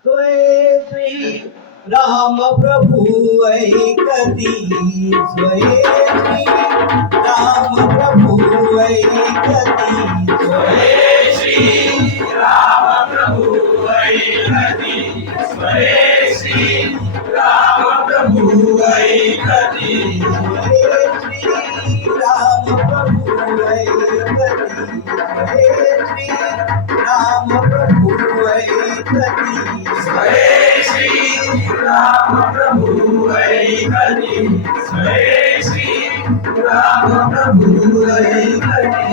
स्वय श्री राम प्रभु ऐकती स्वय श्री राम प्रभु ऐकती स्वय श्री రామ ప్రభు వైకలి స్వే శ్రీ రామ ప్రభు వైకలి స్వే శ్రీ రామ ప్రభు వైకలి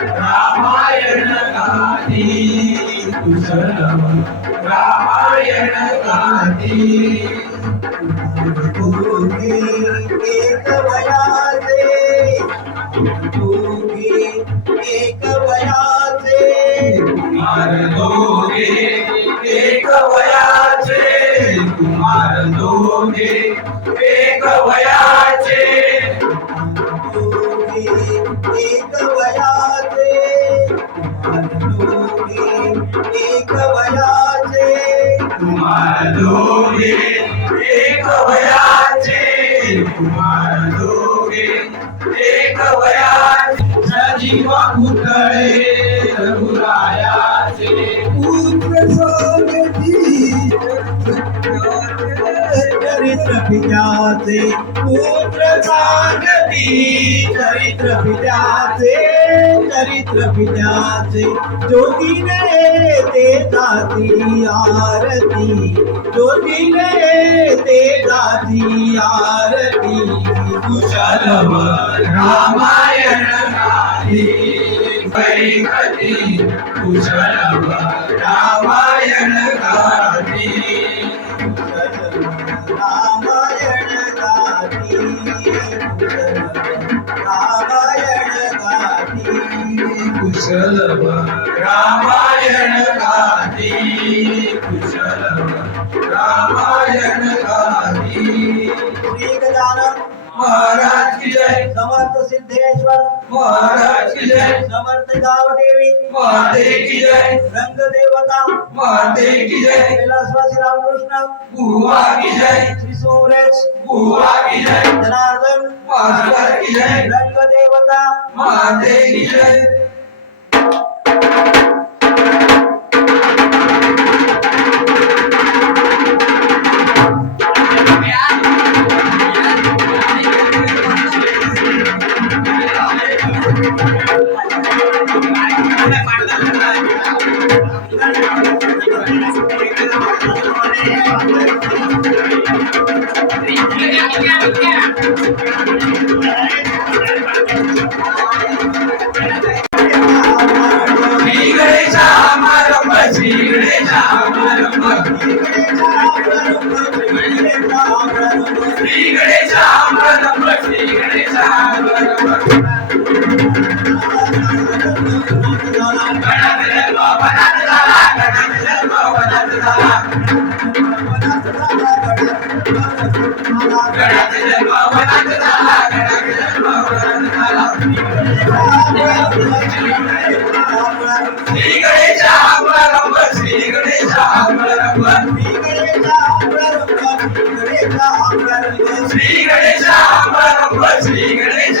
रामायण गाती कुशलम रामायण गाती तुझे एक वयाचे तुझे एक वयाचे कुमार दोघे एक वयाचे कुमार दोघे एक वयाचे कुमार दोघे एक वयाचे कुमार दोघे एक वयाचे पुतळे रघुरायाचे पुत्र पित्याचे पुत्र सांगती चरित्र पित्याचे चरित्र पित्याचे. ज्योतीने ते जाती आरती ज्योतीने ते जाती आरती. कुशलम रामायण कुशलम रामायण गाती कुशलम रामायण गाती कुशलम रामायण गाती महाराज की जय समर्थ सिद्धेश्वर महाराज की जय समर्थ गावदेवी माते की जय रंग देवता माते की जय कैलासवासी रामकृष्ण भुवा की जय श्री सूरज भुवा की जय जनार्दन महाराज की जय रंग देवता माते की जय Thank you. Shri Ganesha Shri Ganesha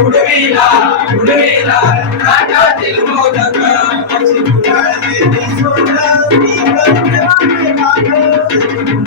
ఉడవేలా ఉడవేలా kata Telugu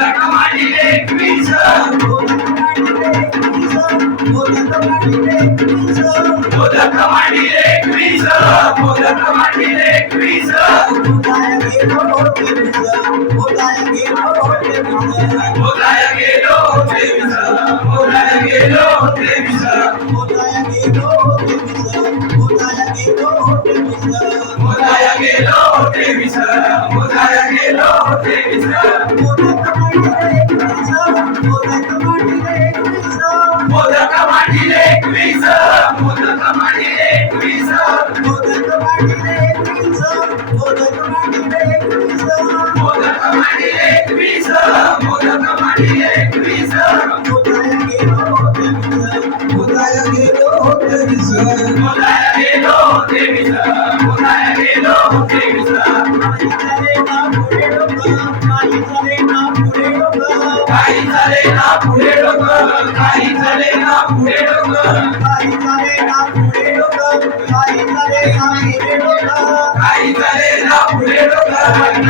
Davis, Davis, Davis, Davis, Davis,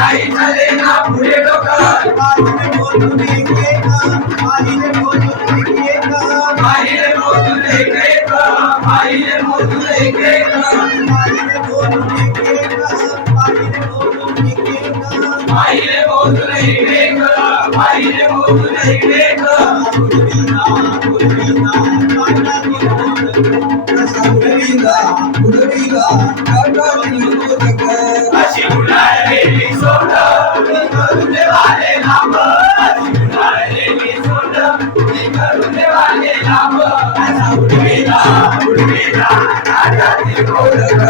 नाही झाले ना पुढे डोकं. पाहिले मोजून एक एक पाहिले मोजून एक एक. पाहिले मोजून एक एक पाहिले मोजून एक एक. पाहिले मोजून एक एक पाहिले मोजून एक एक. पाहिले मोजून एक एक पाहिले मोजून एक एक.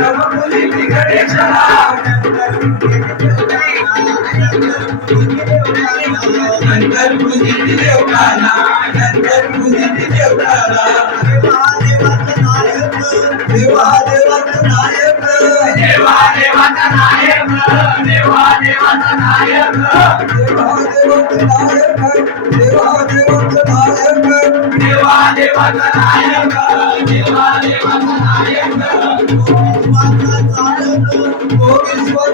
प्रथम पूजिती गणेशाला नंतर पूजिती देवताला नंतर पूजिती देवताला देवा देवाचं नायक देवा देवाचा नायक देवा देवाचा नायक देवा देवाचं नायक देवा देवाचं नायक. देवा देवाचा नायक देवा देवाचा नायक तो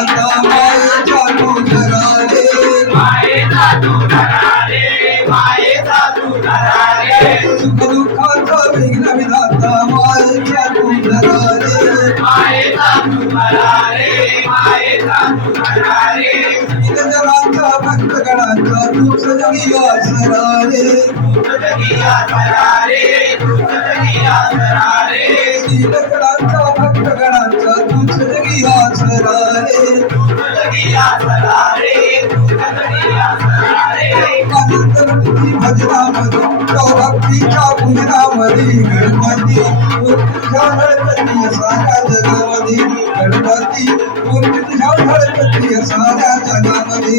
सुखविघ्न विधाता मायेच्या तुझराले मायेचा तू सुख दुःखाचा विघ्न विधाता भक्तीच्या पूजनामधी गणपती तुझ्या गणपती साऱ्या साऱ्या जगामध्ये गणपती तुझ्या गणपती साऱ्या जगामध्ये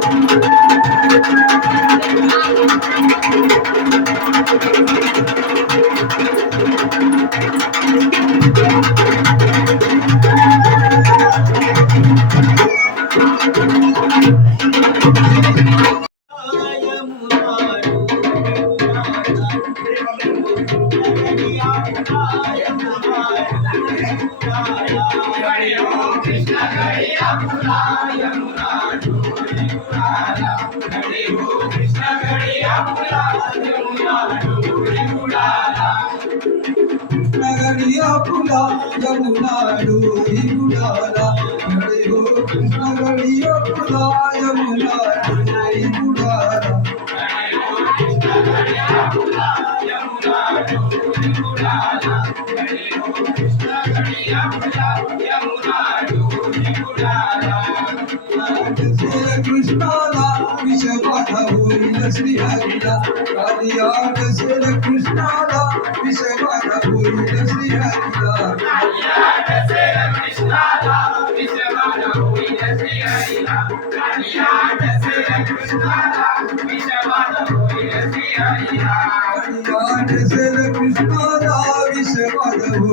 ನಡೆಯೋ ಗುಡಾರ ನಡೆಯೋ ಕೃಷ್ಣಗಳಿಯ ಕುಲಾಯ ಮುಲಾಯ ಗುಡಾರ ಕೃಷ್ಣದ ವಿಷಪಥ ಹೋಲಿದ ಶ್ರೀ ಹರಿದ ಹರಿಯಾದ ಶ್ರೀ ಕೃಷ್ಣದ ವಿಷಪಥ ಹೋಲಿದ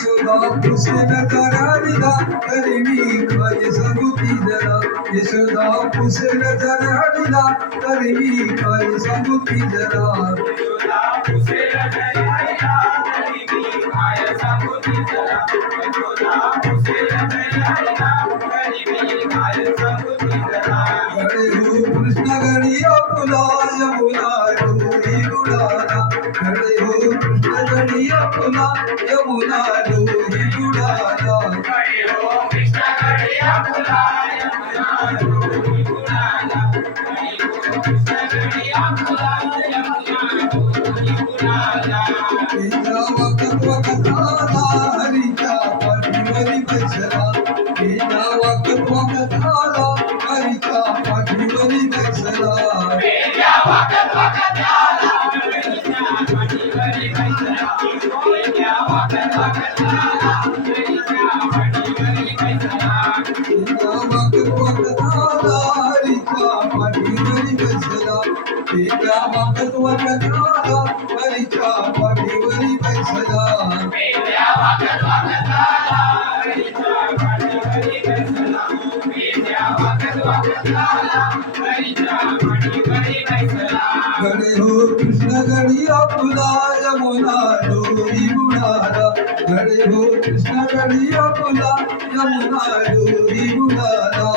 ಸುಧಾ ಪುಸನ ಕರಾರಿದ ಕರಿವಿ ಕಯ ಸಗುತ್ತಿದರ ಯಶುಧಾ ಪುಸನ ಕರಾರಿದ ಕರಿವಿ ಕಯ ಸಗುತ್ತಿದರ ಯಶುಧಾ ಪುಸನ ಕರಾರಿದ ಕರಿವಿ ಕಯ ಸಗುತ್ತಿದರ ಯಶುಧಾ ಪುಸನ ಕರಾರಿದ ಕರಿವಿ ಕಯ ಸಗುತ್ತಿದರ యమునా యమునా तेजा वखत वखत आला हरीच्या पाठीवरी बैसला गडे हो कृष्ण गडिया फुला यमुना डोरी उडाला गणे हो कृष्ण गडिया फुला यमुना डोरी उडाला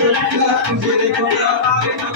Thank you.